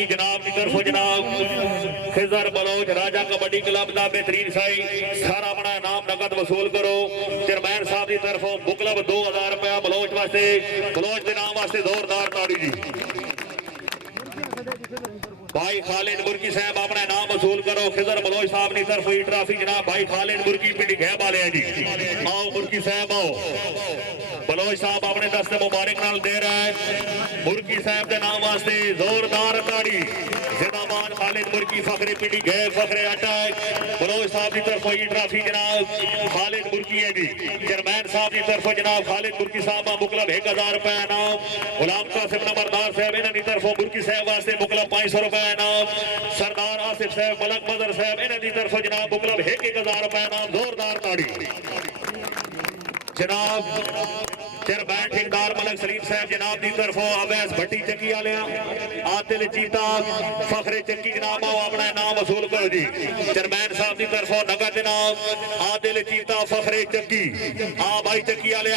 चक्की जनाब की तरफ जनाब खिजर बलोच राजा कबड्डी क्लब का बेहतरीन साई सारा अपना इनाम नकद वसूल करो। चेयरमैन साहब की तरफों बुक क्लब 2000 रुपया बलोच वास्ते, बलोच के नाम वास्ते जोरदार ताड़ी जी। भाई खालिद बुरकी साहब अपना नाम वसूल करो। खिजर बलोच साहब की तरफ हुई ट्रॉफी जनाब भाई खालिद बुरकी पिंडी गैब वाले हैं जी। आओ बुरकी साहब आओ, बलोच साहब अपने दस्ते मुबारक नाल दे रहा है बुरकी साहब के नाम वास्ते जोरदार ताड़ी। जिंदाबाद खालिद बुरकी फखरे पिंडी गैब फखरे अटैक। बलोच साहब की तरफ हुई ट्रॉफी जनाब खालिद बुरकी है जी। चेयरमैन साहब की तरफ जनाब खालिद बुरकी साहब मुकलब 1000 रुपए इनाम। गुलाम कासिम नंबरदार साहब इन्होंने तरफों बुरकी साहब वास्ते मुकलब 500 रुपए इनाम। सरदार आसिफ साहब मलक मदर साहब इन्होंने तरफ जनाब मुकलब 1000 रुपए इनाम। जोरदार ताड़ी जनाब। चेयरमैन ठेकेदार मलक सलीम साहब जनाब की तरफों अवैस भट्टी चक्की वाले आदिल चीता फखरे चक्की जनाब आओ अपना नाम वसूल करो जी। चेयरमैन साहब की तरफों नगद जनाब आदिल चीता फखरे चक्की आ भाई चक्की वाले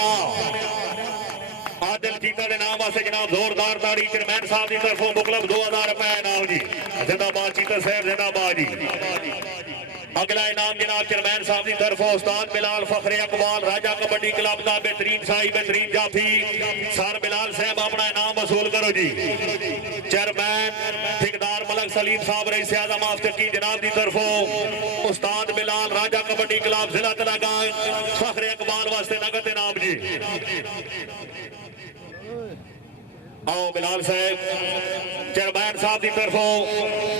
आदिल चीता के नाम वास्ते जनाब जोरदार ताड़ी। चेयरमैन साहब की तरफों मुकलब 2000 रुपए इनाम जी। जिंदाबाद चीता साहब जिंदाबाद जी। अगला इनाम जनाब चेयरमैन साहब की तरफों उस्ताद बिलाल फखरे अकबाल राजा कबड्डी क्लब का बेहतरीन साई बेहतरीन जाफी सर बिलाल साहब अपना इनाम वसूल करो जी। चेयरमैन ठेकेदार मलक सलीम साहब रईस आजम ऑफ चक्की जनाब की तरफों उस्ताद बिलाल राजा कबड्डी क्लब जिला तलागांव फखरे अकबाल वास्ते नगद इनाम जी। आओ बिलाल साहब। चेयरमैन साहब की तरफों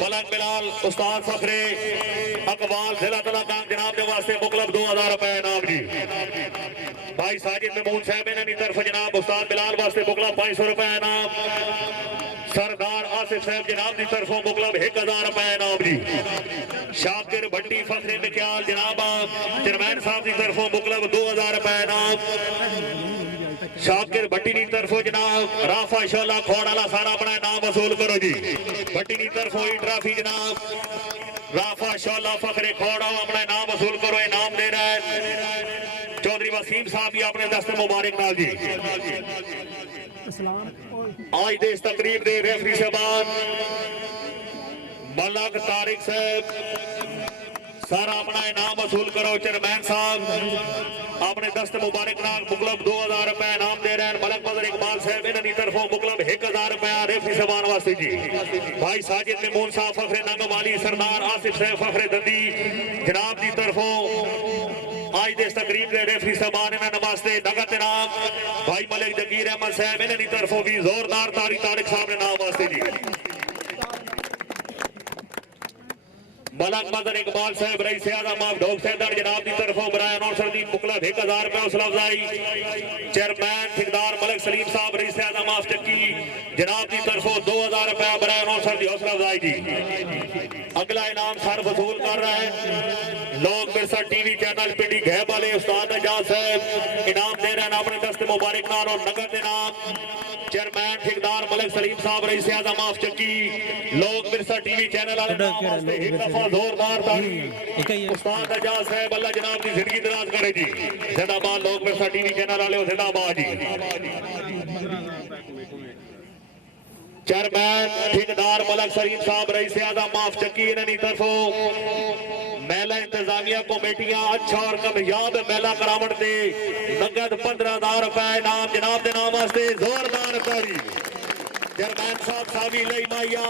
मलक बिलाल उस्ताद फखरे अकबाल जिला तलागांव जनाब के वास्ते मुकलब 2000 रुपए इनाम जी। भाई साजिद महमूद साहब इन्होंने तरफ जनाब उस्ताद बिलाल वास्ते मुकलब 500 रुपए इनाम। सरदार आसिफ साहब जनाब की तरफों मुकलब 1000 रुपए इनाम जी। शाकिर भट्टी फखरे मिक्याल जनाब चेयरमैन साहब की तरफों मुकलब 2000 रुपए इनाम। शाकिर भट्टी की तरफों जनाब राफा शोला खोड़ाला सारा अपना नाम वसूल करो जी। भट्टी की तरफों ट्रॉफी जनाब राफा शोला फखरे खोड़ा अपना नाम वसूल करो। इनाम दे रहा है चौधरी वसीम साहब भी अपने दस्ते मुबारक नाल जी। आज दे इस तकरीब दे रेफरी साहब मलक तारिक साहब सारा अपना इनाम वसूल करो। चेयरमैन साहब अपने दस्त मुबारक नाल मुकलब 2000 रुपए इनाम दे रहे हैं। मलक मदर इकबाल साहब इन्होंने तरफों मुकलब 1000 रुपया रेफरी साहबान वास्ते जी। भाई साजिद महमूद साहब फखरे नंग वाली सरदार आसिफ साहब फखरे दंदी जनाब की तरफों आज दे तकरीब के रेफरी साहबान इन्होंने वास्ते नगद इनाम। भाई मलिक जगीर अहमद साहब इन्होंने तरफों भी जोरदार तारी तारिक साहब ने नाम वास्ते जी। मलक मदर इकबाल साहब रईस आजम ऑफ ढोक सैदर जनाब की तरफों बराए नौसर दी मुकलब 1000 रुपया हौसला अफजाई। चेयरमैन ठेकेदार मलक सलीम साहब रईस आजम ऑफ चक्की जनाब की तरफों 2000 रुपया बराए नौसर दी हौसला अफजाई जी। अगला इनाम सर वसूल कर रहा है लोग बिरसा टीवी चैनल पिंडी गैब वाले उस्ताद एजाज साहब इनाम दे रहे हैं अपने दस्ते मुबारक नाल और नगद इनाम। चेयरमैन ठेकेदार मलक सलीम साहब रईस आजम ऑफ चक्की लोग बिरसा टीवी चैनल वाले नाम वास्ते एक दफा जोरदार ताली उस्ताद एजाज साहब अल्लाह जनाब की जिंदगी दराज करे जी। जिंदाबाद लोग बिरसा टीवी चैनल वाले जिंदाबाद जी। चेयरमैन ठेकेदार मलक सलीम साहब रईस आजम ऑफ चक्की इन्होंने तरफों मेला इंतजामिया कमेटियां अच्छा और कामयाब मेला करावट दे नगद 15000 रुपए इनाम जनाब के नाम वास्ते जोरदार ताली। चेयरमैन साहब सावी लई माइया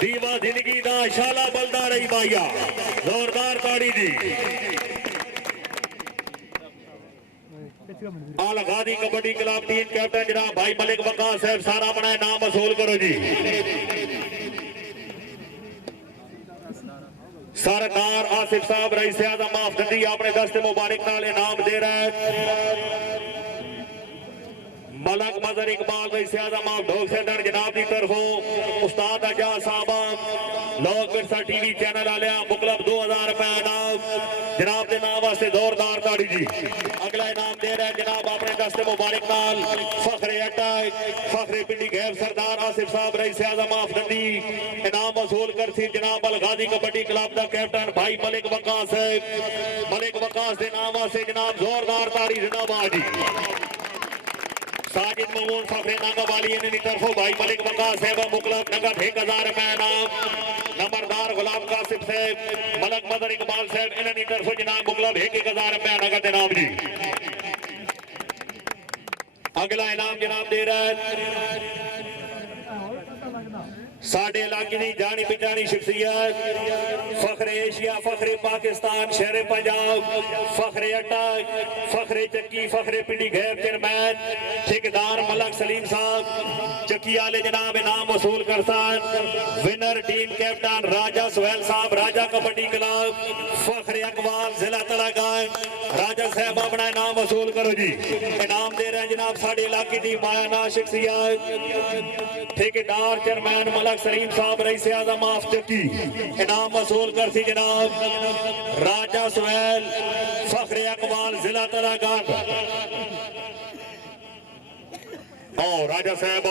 दीवा जिंदगी दा शाला बलदा रही माइया जोरदार ताड़ी जी। आल गादी कबड्डी क्लब टीम कैप्टन जनाब भाई मलिक वकास साहब सारा अपना नाम वसूल करो जी। सरदार आसिफ साहब रईस आजम ऑफ दंदी अपने दस्ते मुबारक नाल इनाम दे रहा है। मलक मदर इकबाल रईस आजम ऑफ ढोक सैदर जनाब की तरफों उस्ताद एजाज साहब लोग बिरसा टीवी चैनल वाले मुकलब 2000 रुपया इनाम जनाब के नाम वास्ते जोरदार ताड़ी जी। अगला इनाम दे रहे हैं जनाब अपने दस्ते मुबारक नाल फखरे अटैक फखरे पिंडी गैब सरदार आसिफ साहब रईस आजम ऑफ दंदी इनाम वसूल कर सी जनाब अलगादी कबड्डी क्लब का कैप्टन भाई मलिक वकास है। मलिक वकास के नाम वास्ते जनाब जोरदार ताड़ी जिंदाबाद जी। साजिद ममून फखरे नागा वाली इन्हीं तरफों भाई मलिक बका साहब मुकलब नगद 1000 रुपए नाम नंबरदार गुलाम कासिम साहब मलक मदर इकबाल साहब इन्हीं तरफों जनाब मुकलब 1000 रुपए नगद इनाम जी। अगला इनाम जनाब दे रहा है साढ़े इलाके की जानी पहचानी शख्सियत फखरे एशिया फखरे पाकिस्तान शहर पंजाब फखरे अटक फखरे चक्की फखरे पिंडी गैर चेयरमैन ठेकेदार मलक सलीम साहब चक्की वाले जनाब इनाम वसूल करसान विनर टीम कैप्टन राजा सुहेल साहब राजा कबड्डी क्लब फखरे अकबाल जिला तलागान राजा साहब अपना इनाम वसूल करो जी। इनाम दे रहे हैं जनाब साढ़े इलाके की मायाना शख्सियत ठेकेदार चेयरमैन मलक सलीम साहब रईस आज़म ऑफ चक्की इनाम वसूल कर सी जनाब राजा सुहेल फखरे अकबाल जिला तलागान और राजा साहब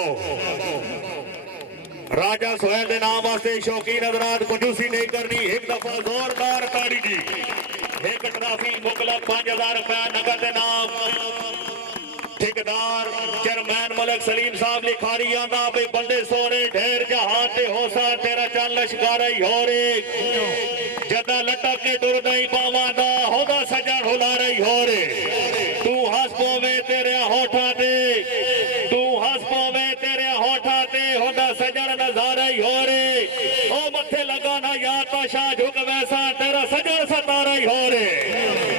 राजा सुहेल के नाम वास्ते शौकीन हजरात कंजूसी नहीं करनी एक दफा जोरदार ताड़ी जी। एक ट्रॉफी मुकलब 5000 रुपए नगद इनाम ठेकेदार चेयरमैन मलक सलीम साहब लिखारी आंदा भाई बंदे सोने ढेर जहां ते होसा तेरा चल लश्कारा ही हो रे जदा लटक के टुर नहीं पावांदा होदा सजा हुला रही हो रे तू हंस पोवे तेरे होठा ते तू हंस पोवे तेरे होठा ते होदा सजन नजारा ही हो रे ओ मथे लगा ना यार पाशा झुक वैसा तेरा सजन सतारा ही हो रे।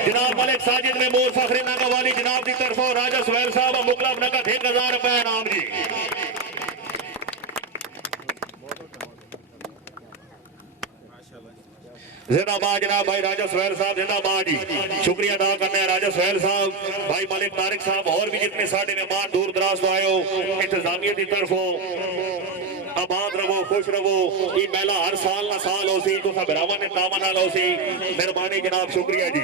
जनाब मलिक साजिद में मोर फखरे नागा वाली जनाब की तरफों राजा सुहेल साहब मुकलब नगद 1000 रुपए इनाम जी। जिंदाबाद जनाब भाई राजा सुहेल साहब जिंदाबाद जी। शुक्रिया अदा करते हैं राजा सुहेल साहब भाई मलिक तारिक साहब और भी जितने साढ़े मेहमान दूर दराज तो आयो इंतजामिया की तरफों आबाद रहो खुश रहो ये मेला हर साल ना साल हो सी तो सब भरावां ने तावा नाल हो सी मेहरबानी जनाब शुक्रिया जी।